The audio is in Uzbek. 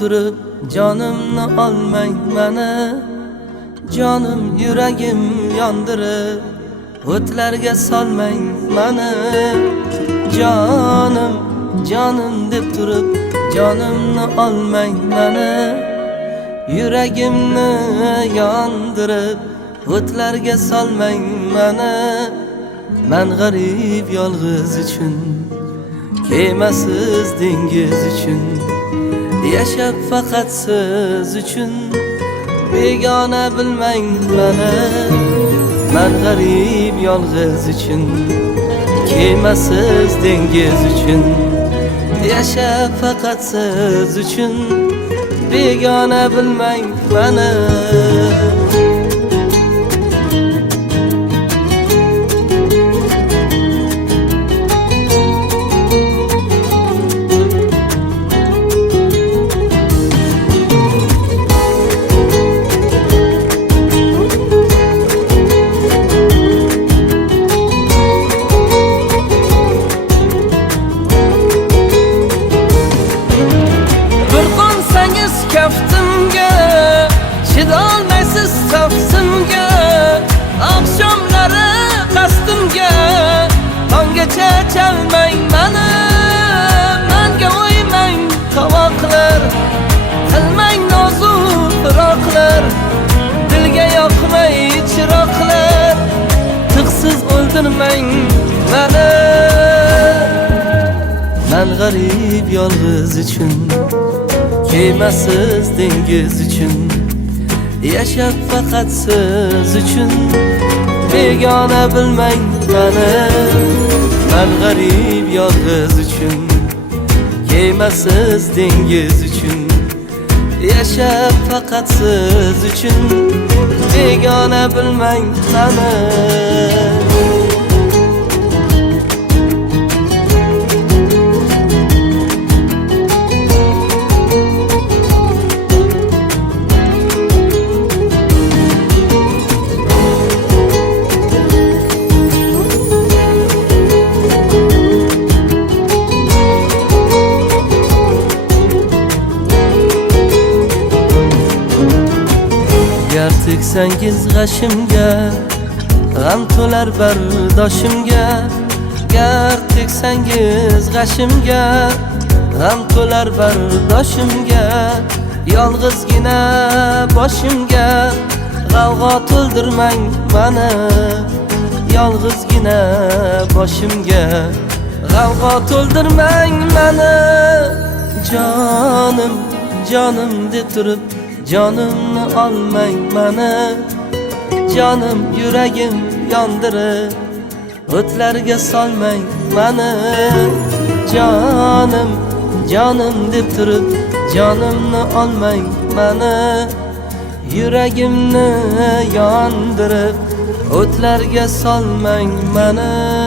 turib jonimni olmang meni, jonim yuragim yondirib o'tlarga solmang meni. Jonim jonim deb turib jonimni olmang meni, yuragimni yondirib o'tlarga solmang meni. Men g'arib yolg'iz uchun, kemasiz dengiz uchun, yashab faqat siz uchun, begona bilmang meni. Men g'arib yolg'iz uchun, kemasiz dengiz uchun, yashab faqat siz uchun, begona bilmang meni. Kaftimga chidolmaysiz tafsimga, oqshomlari qasdimga tonggacha chalmang meni. Menga o'ymang tovoqlar, qilmang nozu firoqlar, dilga yoqmay chiroqlar, tiqsiz o'ldirmang meni. Men g'arib yolg'iz uchun, kemasiz dengiz uchun, yashab faqat siz uchun, begona bilmang meni. Men g'arib yolg'iz uchun, kemasiz dengiz uchun, yashab faqat siz uchun, begona bilmang meni. Gar teksangiz g'ashimga, g'am to'lar bardoshimga. Gar teksangiz g'ashimga, g'am to'lar bardoshimga. Yolg'izgina boshimga g'avg'o to'ldirmang meni, yolg'izgina boshimga g'avg'o to'ldirmang meni. Jonim jonim deb turib jonimni olmang meni, jonim yuragim yondirib o'tlarga solmang meni. Jonim jonim deb turib jonimni olmang meni, yuragimni yondirib o'tlarga solmang meni.